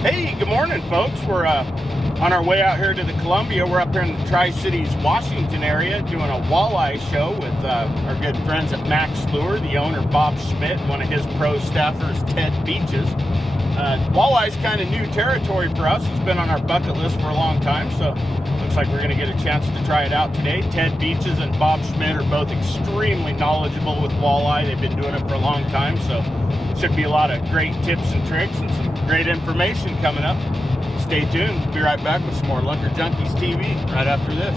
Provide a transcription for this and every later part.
Hey, good morning, folks. We're on our way out here to the Columbia. We're up here in the Tri-Cities, Washington area doing a walleye show with our good friends at Max Lure, the owner Bob Schmidt, one of his pro staffers, Ted Beaches. Walleye's kind of new territory for us. It's been on our bucket list for a long time, so looks like we're going to get a chance to try it out today. Ted Beaches and Bob Schmidt are both extremely knowledgeable with walleye. They've been doing it for a long time, so should be a lot of great tips and tricks and some great information coming up. Stay tuned. We'll be right back with some more Lunker Junkies TV right after this.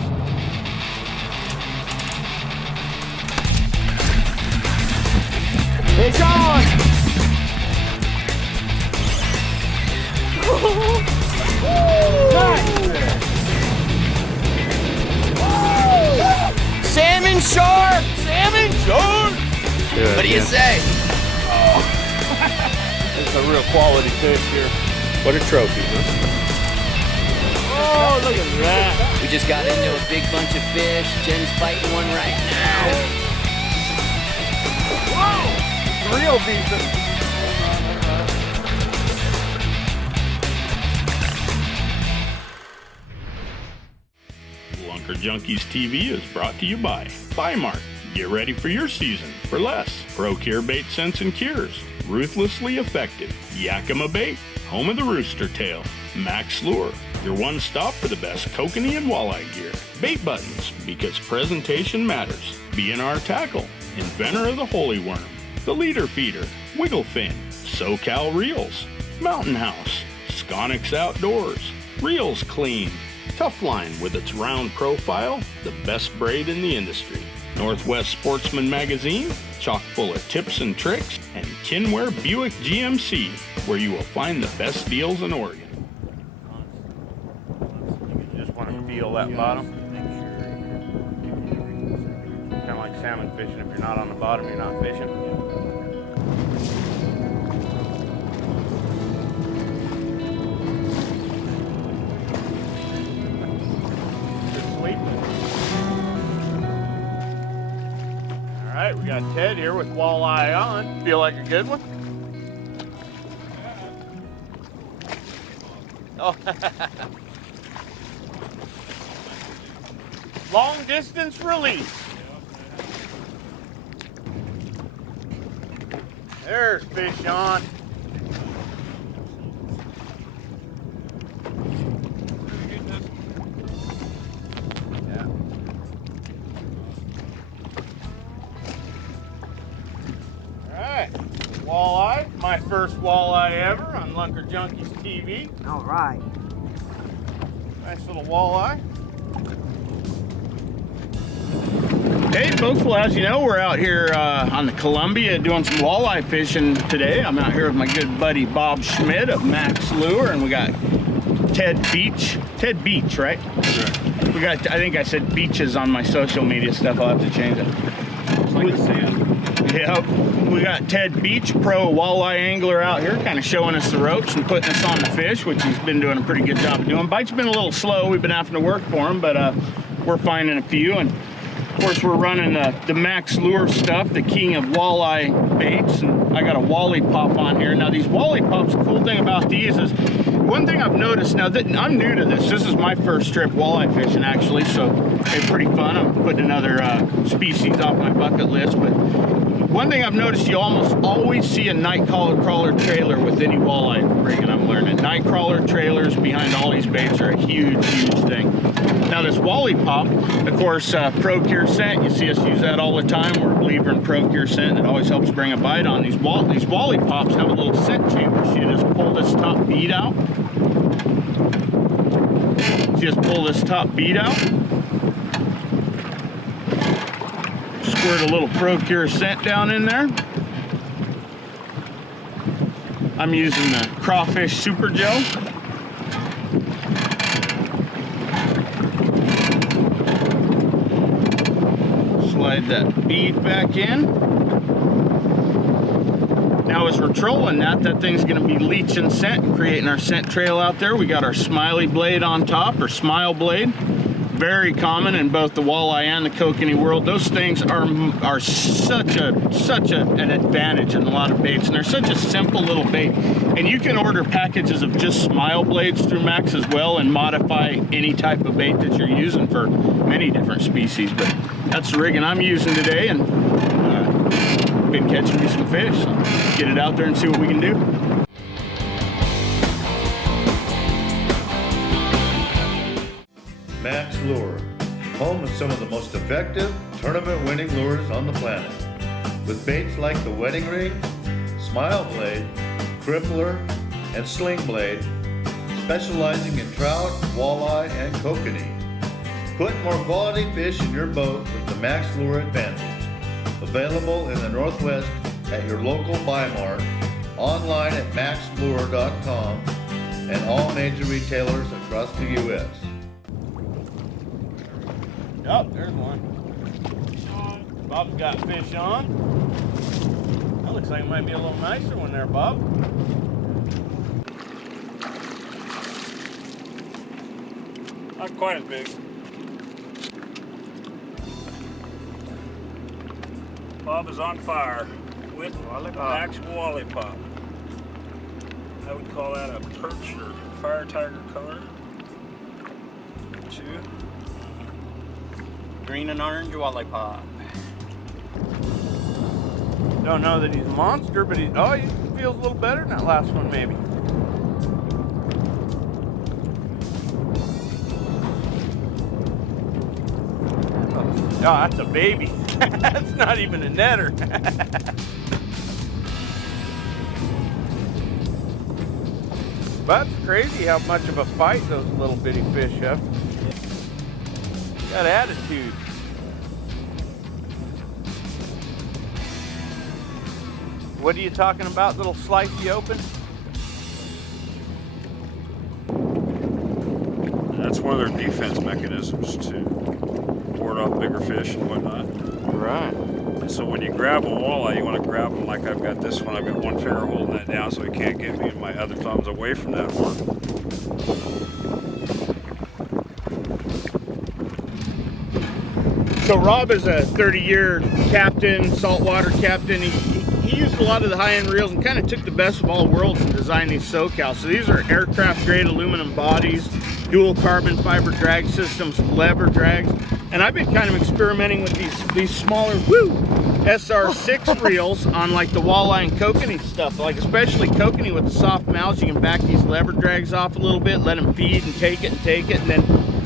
It's on! Salmon shark! Salmon shark! Good, What do you say? It's a real quality fish here. What a trophy, huh? Oh, look at that. We just got into a big bunch of fish. Jen's fighting one right now. Whoa! Real decent. Lunker Junkies TV is brought to you by Mark. Get ready for your season for less. Procure Bait Scents and Cures. Ruthlessly effective. Yakima Bait. Home of the Rooster Tail. Max Lure. Your one stop for the best kokanee and walleye gear. Bait Buttons, because presentation matters. B&R Tackle. Inventor of the Holy Worm. The Leader Feeder. Wiggle Fin. SoCal Reels. Mountain House. Sconix Outdoors. Reels Clean. Tough Line with its round profile. The best braid in the industry. Northwest Sportsman Magazine, chock full of tips and tricks, and Kinware Buick GMC, where you will find the best deals in Oregon. You just want to feel that bottom. Kind of like salmon fishing. If you're not on the bottom, you're not fishing. Good sweet. All right, we got Ted here with walleye on. Feel like a good one? Oh. Long distance release. There's fish on. Yeah. Alright, walleye, my first walleye ever on Lunker Junkies TV. All right. Nice little walleye. Hey folks, well as you know, we're out here on the Columbia doing some walleye fishing today. I'm out here with my good buddy Bob Schmidt of Max Lure, and we got Ted Beach, right? Sure. We got, I think I said Beaches on my social media stuff. I'll have to change it. It's like a sand. Yep. We got Ted Beach, pro walleye angler out here, kind of showing us the ropes and putting us on the fish, which he's been doing a pretty good job of doing. Bite's been a little slow. We've been having to work for him, but we're finding a few. And of course, we're running the Max Lure stuff, the king of walleye baits. And I got a Wally Pop on here. Now, these Wally Pops, the cool thing about these is, one thing I've noticed now that I'm new to this. This is my first trip walleye fishing, actually, so it's pretty fun. I'm putting another species off my bucket list, but one thing I've noticed, you almost always see a night crawler trailer with any walleye rig, and I'm learning. Night crawler trailers behind all these baits are a huge, huge thing. Now this Wally Pop, of course, Procure Scent, you see us use that all the time. We're a believer in Procure Scent. It always helps bring a bite on. These Wally Pops have a little scent chamber. So you just pull this top bead out. Just pull this top bead out. Squirt a little Procure Scent down in there. I'm using the Crawfish Super Gel. Slide that bead back in. Now as we're trolling that thing's gonna be leaching scent and creating our scent trail out there. We got our smiley blade on top, or smile blade. very common in both the walleye and the kokanee world. Those things are such an advantage in a lot of baits, and they're such a simple little bait. And you can order packages of just smile blades through Max as well and modify any type of bait that you're using for many different species. But that's the rigging I'm using today, and been catching me some fish. So get it out there and see what we can do. Max Lure, home of some of the most effective tournament-winning lures on the planet. With baits like the wedding ring, smile blade, crippler, and sling blade, specializing in trout, walleye, and kokanee. Put more quality fish in your boat with the Max Lure Advantage. Available in the Northwest at your local Buy Mart, online at maxlure.com, and all major retailers across the U.S. Oh, there's one. Bob's got fish on. That looks like it might be a little nicer one there, Bob. Not quite as big. Bob is on fire with Max Walleye Pop. I would call that a perch or fire tiger color. Two. Green and orange walleye pop. Don't know that he's a monster, but he feels a little better than that last one, maybe. Oh, that's a baby. That's not even a netter. But it's crazy how much of a fight those little bitty fish have. Got attitude. What are you talking about, little slicey open? That's one of their defense mechanisms to ward off bigger fish and whatnot. Right. So when you grab a walleye, you want to grab them like I've got this one. I've got one finger holding that down so he can't get me and my other thumbs away from that one. So Rob is a 30-year captain, saltwater captain. He used a lot of the high-end reels and kind of took the best of all worlds and designed these SoCal. So these are aircraft-grade aluminum bodies, dual carbon fiber drag systems, lever drags. And I've been kind of experimenting with these smaller, SR6 reels on like the walleye and kokanee stuff. Like especially kokanee with the soft mouths, you can back these lever drags off a little bit, let them feed and take it, and then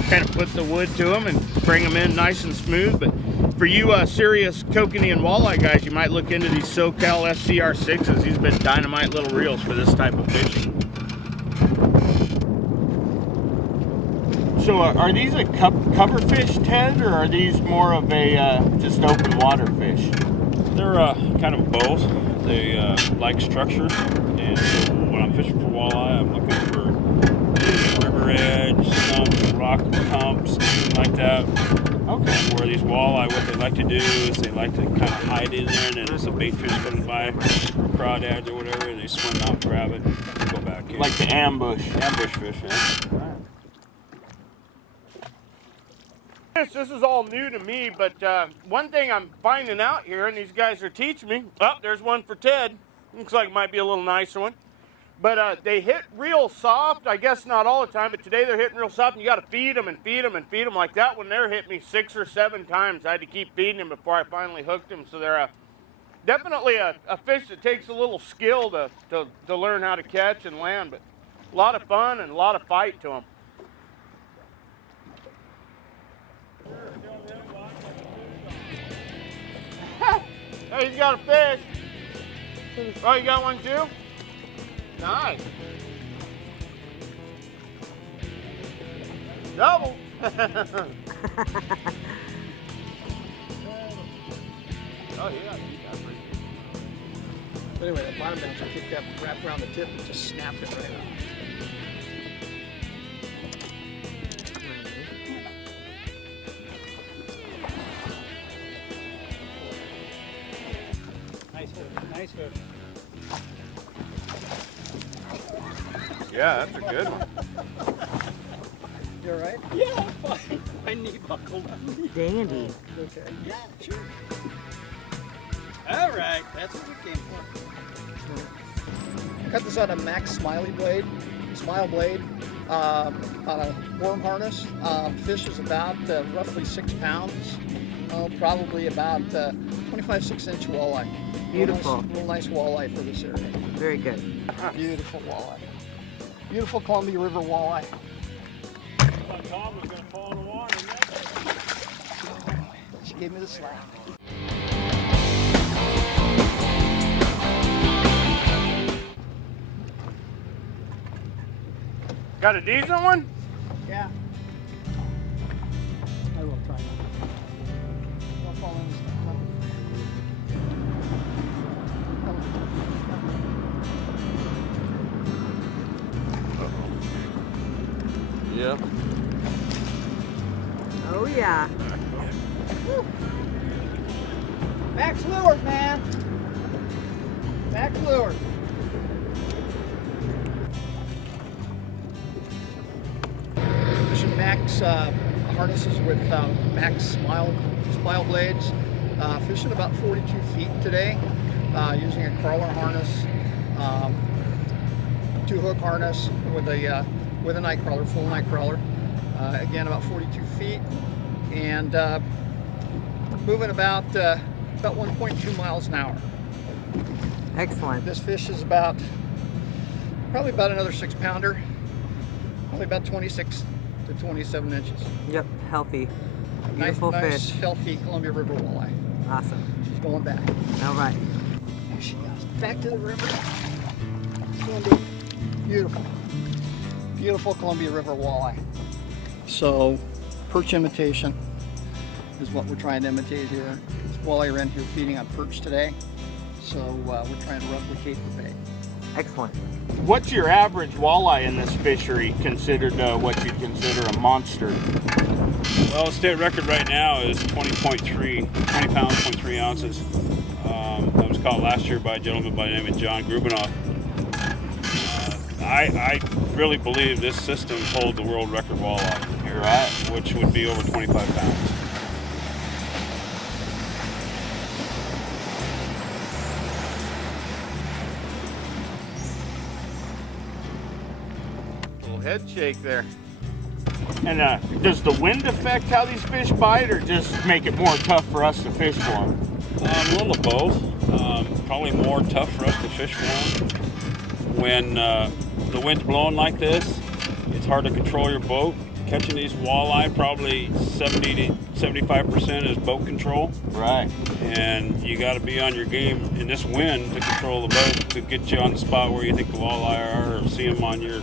kind of put the wood to them and bring them in nice and smooth. But for you serious kokanee and walleye guys, you might look into these SoCal SCR6s. These have been dynamite little reels for this type of fishing. So are these a cover fish, Ted, or are these more of a just open water fish? They're kind of both. They like structure, and so when I'm fishing for walleye, I'm looking for river edge, stumps, rock humps, something like that. Okay. Where these walleye, what they like to do is they like to kind of hide in there, and then as a bait fish comes by, or crawdads or whatever, they swim out, grab it, and go back in. Like the ambush. Ambush fish, yeah. This is all new to me, but one thing I'm finding out here, and these guys are teaching me, there's one for Ted. Looks like it might be a little nicer one. But they hit real soft, I guess not all the time, but today they're hitting real soft, and you got to feed them and feed them and feed them. Like that one there hit me 6 or 7 times. I had to keep feeding them before I finally hooked them. So they're definitely a fish that takes a little skill to learn how to catch and land, but a lot of fun and a lot of fight to them. Hey, he's got a fish. Oh, you got one too? Nice. Double. Oh, yeah. But anyway, that bottom bouncer kicked that wrap around the tip and just snapped it right off. Nice fish, nice fish. Yeah, that's a good one. You all right? Yeah, I'm fine. My knee buckled. Dandy. Okay. Yeah, sure. All right, that's what we came for. Cut this out of Max Smile Blade, on a worm harness. Fish is about roughly 6 pounds, probably about 25-6-inch walleye. Beautiful. Real nice walleye for this area. Very good. Beautiful walleye. Beautiful Columbia River walleye. Tom was going to fall in the water. She gave me the slap. Got a decent one? Yeah. I will try that. Don't fall in this Yep. Oh yeah. Max lures, man. Max lures. Fishing Max harnesses with Max Smile blades. Fishing about 42 feet today, using a crawler harness, 2-hook harness with a night crawler, full night crawler. Again, about 42 feet, and moving about 1.2 miles an hour. Excellent. This fish is probably about another 6-pounder, only about 26 to 27 inches. Yep. Healthy. Beautiful nice, fish. healthy Columbia River walleye. Awesome. She's going back. All right. There she goes. Back to the river. Columbia. Beautiful. Beautiful Columbia River walleye. So, perch imitation is what we're trying to imitate here. This walleye are in here feeding on perch today, so we're trying to replicate the bait. Excellent. What's your average walleye in this fishery considered what you'd consider a monster? Well, the state record right now is 20 pounds, 0.3 ounces. That was caught last year by a gentleman by the name of John Grubenoff. I really believe this system holds the world record walleye. You're right. Which would be over 25 pounds. Little head shake there. And does the wind affect how these fish bite, or just make it more tough for us to fish for them? A little of both. Probably more tough for us to fish for them. When the wind's blowing like this, it's hard to control your boat. Catching these walleye, probably 70 to 75% is boat control. Right. And you got to be on your game in this wind to control the boat to get you on the spot where you think the walleye are, or see them on your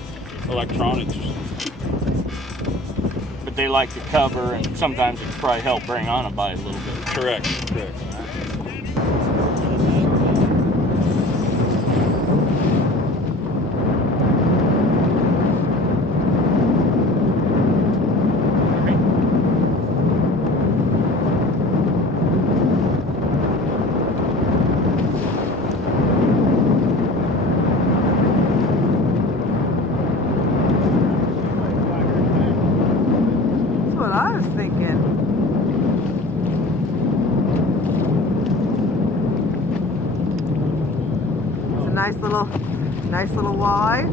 electronics. But they like to cover, and sometimes it can probably help bring on a bite a little bit. Correct. That's what I was thinking. It's a nice little walleye.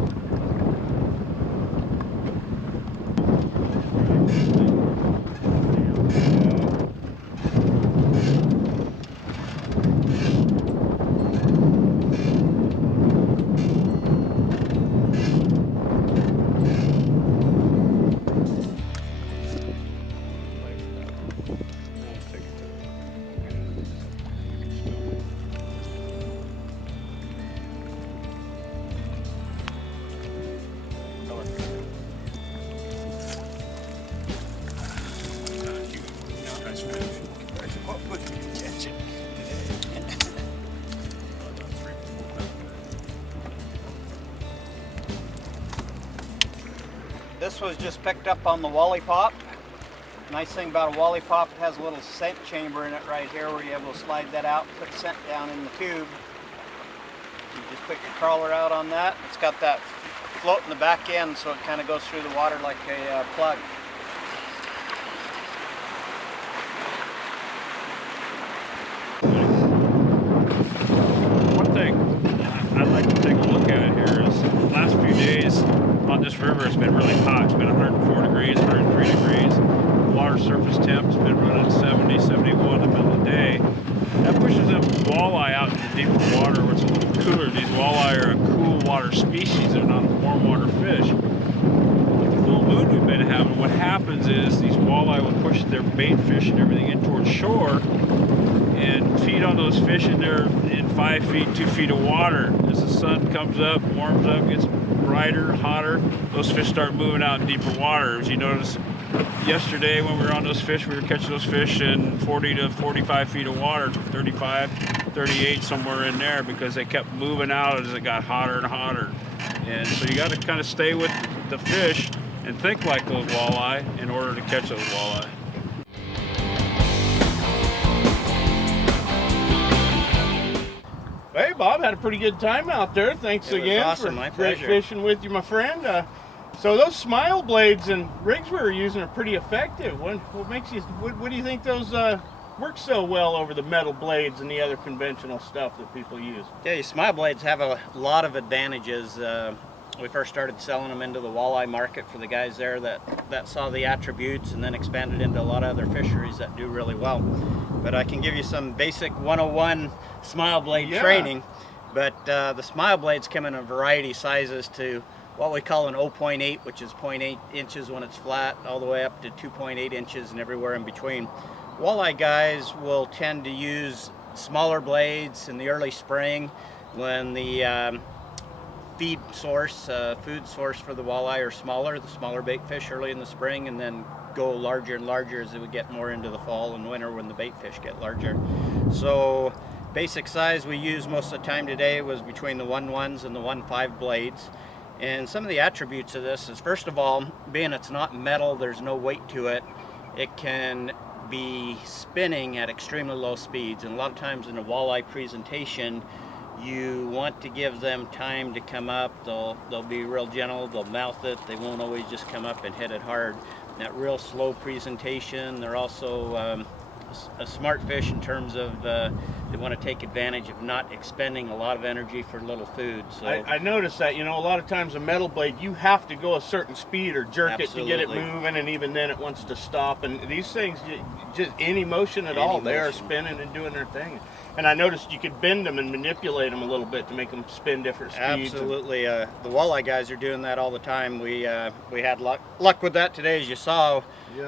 This was just picked up on the Walleye Pop. Nice thing about a Walleye Pop, it has a little scent chamber in it right here where you're able to slide that out, put scent down in the tube. You just put your crawler out on that. It's got that float in the back end, so it kind of goes through the water like a plug. this river, it's been really hot. It's been 104 degrees, 103 degrees. The water surface temp's been running 70, 71 in the middle of the day. That pushes them walleye out into deeper water where it's a little cooler. These walleye are a cool water species. They're not warm water fish. With the full moon we've been having, what happens is these walleye will push their bait fish and everything in towards shore and feed on those fish in there in 5 feet, 2 feet of water. As the sun comes up, warms up, gets brighter, hotter, those fish start moving out in deeper water. As you notice, yesterday when we were on those fish, we were catching those fish in 40 to 45 feet of water, 35, 38, somewhere in there, because they kept moving out as it got hotter and hotter. And so you got to kind of stay with the fish and think like those walleye in order to catch those walleye. Hey, Bob, had a pretty good time out there. Thanks again awesome. for My great pleasure. fishing with you, my friend. So those smile blades and rigs we were using are pretty effective. What makes you? What do you think those work so well over the metal blades and the other conventional stuff that people use? Yeah, smile blades have a lot of advantages. We first started selling them into the walleye market for the guys there that saw the attributes, and then expanded into a lot of other fisheries that do really well. But I can give you some basic 101 smile blade training. But the smile blades come in a variety of sizes to what we call an 0.8, which is 0.8 inches when it's flat, all the way up to 2.8 inches and everywhere in between. Walleye guys will tend to use smaller blades in the early spring when the food source for the walleye are smaller, the smaller bait fish early in the spring, and then go larger and larger as we get more into the fall and winter when the bait fish get larger. So basic size we use most of the time today was between the 1.1s and the 1.5 blades. And some of the attributes of this is, first of all, being it's not metal, there's no weight to it, it can be spinning at extremely low speeds. And a lot of times in a walleye presentation, you want to give them time to come up. They'll be real gentle, they'll mouth it, they won't always just come up and hit it hard. That real slow presentation. They're also a smart fish in terms of they want to take advantage of not expending a lot of energy for little food. So I noticed that, a lot of times a metal blade, you have to go a certain speed or jerk Absolutely. it to get it moving, and even then it wants to stop. And these things, just any motion at all, they are spinning and doing their thing. And I noticed you could bend them and manipulate them a little bit to make them spin different speeds. Absolutely. The walleye guys are doing that all the time. We had luck with that today, as you saw,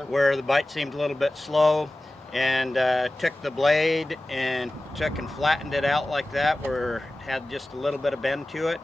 where the bite seemed a little bit slow, and took the blade and flattened it out like that, where it had just a little bit of bend to it.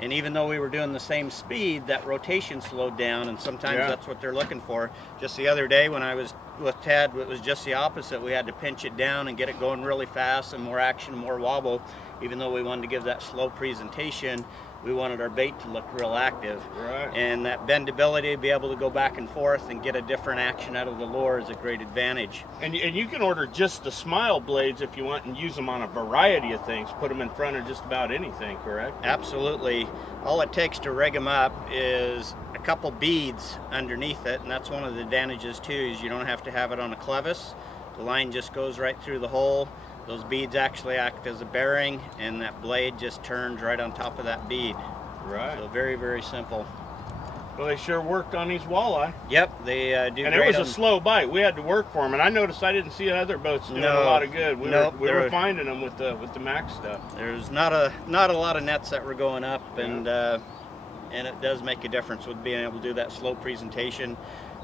And even though we were doing the same speed, that rotation slowed down, and sometimes that's what they're looking for. Just the other day when I was with Ted, it was just the opposite. We had to pinch it down and get it going really fast, and more action, more wobble. Even though we wanted to give that slow presentation, we wanted our bait to look real active. Right. And that bendability, to be able to go back and forth and get a different action out of the lure, is a great advantage. And you can order just the smile blades if you want, and use them on a variety of things. Put them in front of just about anything, correct? Absolutely. All it takes to rig them up is a couple beads underneath it, and that's one of the advantages too, is you don't have to have it on a clevis. The line just goes right through the hole. Those beads actually act as a bearing, and that blade just turns right on top of that bead. Right. So very, very simple. Well, they sure worked on these walleye. Yep, they do And great. it was a slow bite. We had to work for them, and I noticed I didn't see other boats doing a lot of good. We were finding them with the Max stuff. There's not a lot of nets that were going up, and it does make a difference with being able to do that slow presentation.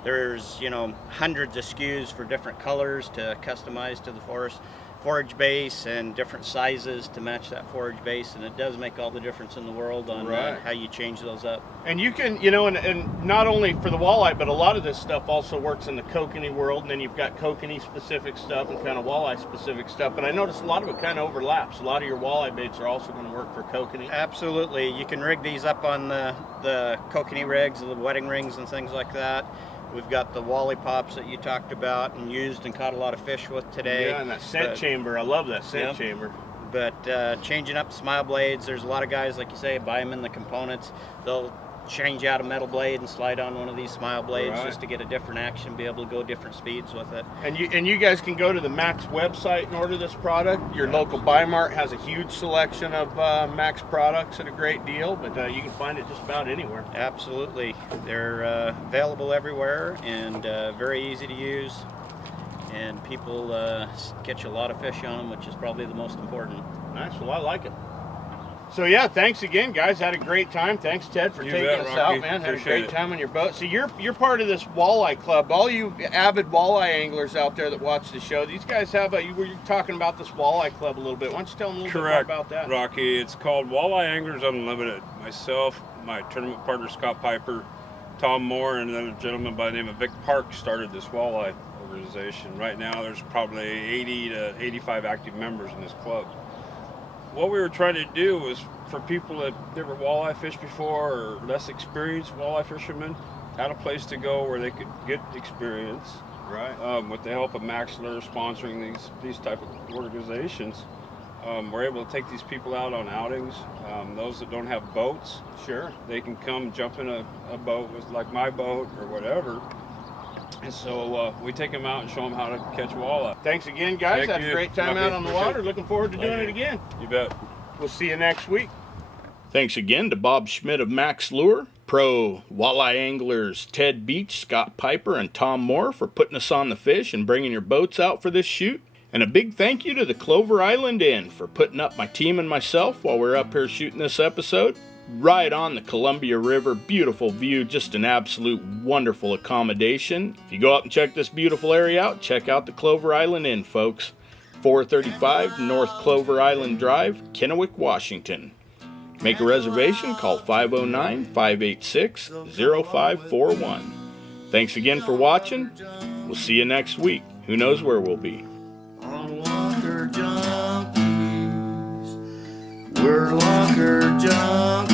There's hundreds of SKUs for different colors to customize to the forage base, and different sizes to match that forage base, and it does make all the difference in the world on how you change those up. And you can, and not only for the walleye, but a lot of this stuff also works in the kokanee world, and then you've got kokanee specific stuff and kind of walleye specific stuff. But I noticed a lot of it kind of overlaps. A lot of your walleye baits are also going to work for kokanee. Absolutely. You can rig these up on the kokanee rigs, the wedding rings and things like that. We've got the Walleye pops that you talked about and used and caught a lot of fish with today. Yeah, and that scent chamber. I love that scent chamber. But changing up smile blades, there's a lot of guys, like you say, buy them in the components. They'll change out a metal blade and slide on one of these smile blades Right. just to get a different action, be able to go different speeds with it. And you guys can go to the Max website and order this product. Your local Buy Mart has a huge selection of Max products at a great deal, but you can find it just about anywhere. Absolutely. They're available everywhere and very easy to use. And people catch a lot of fish on them, which is probably the most important. Nice. Well, I like it. So yeah, thanks again, guys. Had a great time. Thanks, Ted, for taking bet, us Rocky. out, man. Had a Appreciate great it. time on your boat. So you're part of this walleye club. All you avid walleye anglers out there that watch the show, these guys have you were talking about this walleye club a little bit. Why don't you tell them a little Correct, bit more about that? Rocky. It's called Walleye Anglers Unlimited. Myself, my tournament partner Scott Piper, Tom Moore, and then a gentleman by the name of Vic Park started this walleye organization. Right now, there's probably 80 to 85 active members in this club. What we were trying to do was for people that never walleye fished before or less experienced walleye fishermen, had a place to go where they could get experience. Right. With the help of Max Lure sponsoring these type of organizations, we're able to take these people out on outings. Those that don't have boats, Sure. they can come jump in a boat with like my boat or whatever. And so we take them out and show them how to catch walleye. Thanks again, guys. Thank Had a you. great time Rocky, out on the appreciate water. it. Looking forward to doing it again. You bet. We'll see you next week. Thanks again to Bob Schmidt of Max Lure, pro walleye anglers Ted Beach, Scott Piper, and Tom Moore for putting us on the fish and bringing your boats out for this shoot. And a big thank you to the Clover Island Inn for putting up my team and myself while we're up here shooting this episode. Right on the Columbia River, beautiful view, just an absolute wonderful accommodation. If you go up and check this beautiful area out, check out the Clover Island Inn, folks. 435 North Clover Island Drive, Kennewick, Washington. Make a reservation, call 509-586-0541. Thanks again for watching. We'll see you next week. Who knows where we'll be. On Locker Junkies, we're Locker Junkies.